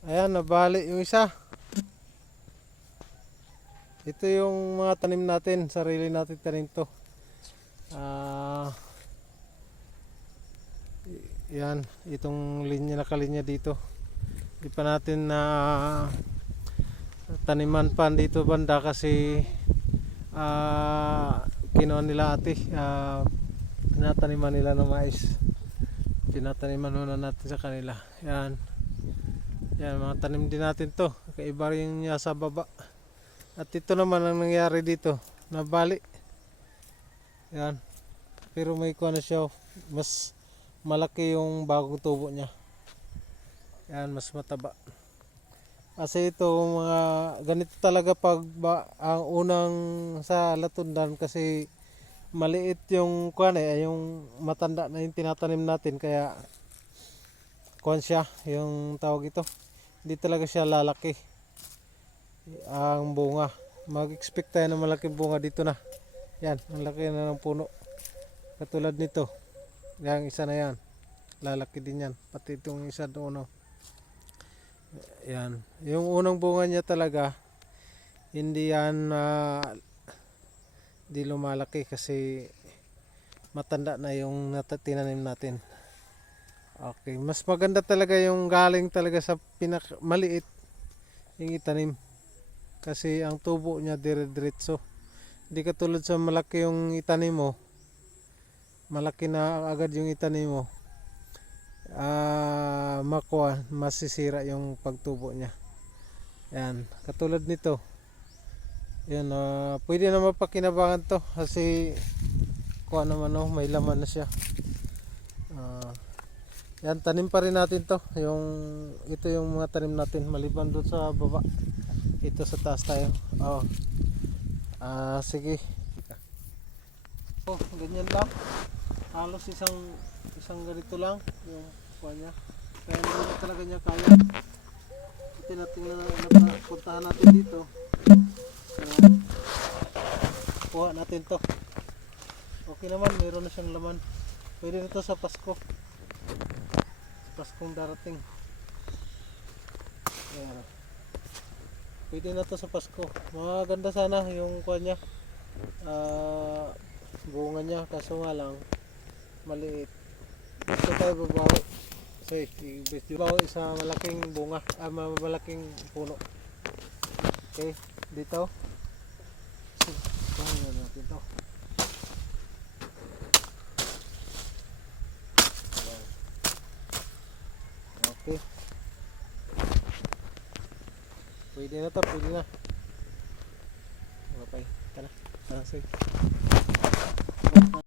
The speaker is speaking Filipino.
Ayan, nabali yung isa. Ito yung mga tanim natin, sarili natin tanim to. Ah, yan, itong linya, nakalinya dito. Di pa natin na taniman pa dito banda kasi kinuha nila ate, tinataniman nila ng mais. Tinataniman muna natin sa kanila. Yan. Yan, mga tanim din natin to. Kaiba rin niya sa baba. At ito naman ang nangyari dito. Nabali. Yan. Pero may kuha na siya. Mas malaki yung bagong tubo niya. Yan, mas mataba. Kasi ito mga ganito talaga pag ang unang sa latundan kasi maliit yung kuan yung matanda na yung tinatanim natin kaya kuan siya yung tawag ito. Hindi talaga siya lalaki ang bunga. Mag-expect tayo ng malaking bunga dito na. Yan, ang laki na ng puno. Katulad nito. Yang isa na yan. Lalaki din yan. Pati itong isa doon. Yan. Yung unang bunga niya talaga hindi yan di lumalaki kasi matanda na yung tinanim natin. Okay, mas maganda talaga yung galing talaga sa maliit yung itanim. Kasi ang tubo niya dire-diretso. Hindi katulad sa malaki yung itanim mo. Malaki na agad yung itanim mo. Makuha, masisira yung pagtubo niya. Yan, katulad nito. Yan, pwede na mapakinabangan to kasi kuha naman may laman na siya. Yan, tanim pa rin natin to. Ito yung mga tanim natin maliban doon sa baba. Ito sa taas tayo. Sige. Ganyan lang. Halos isang ganito lang yung kuha niya. Kaya hindi na talaga niya kaya. Ito natin na puntahan natin dito. Kuha natin to. Okay naman, mayroon na siyang laman. Pwede nito sa Pasko. Paskong darating. Ayan. Pwede na to sa Pasko. Maganda sana yung kuha niya. Bunga niya kaso nga lang maliit. Dito tayo babawi. So, babawi sa malaking bunga, malaking puno. Okay, dito. So, natin to. Okay. Pwede na to, pwede na. Okay, tara. Sige.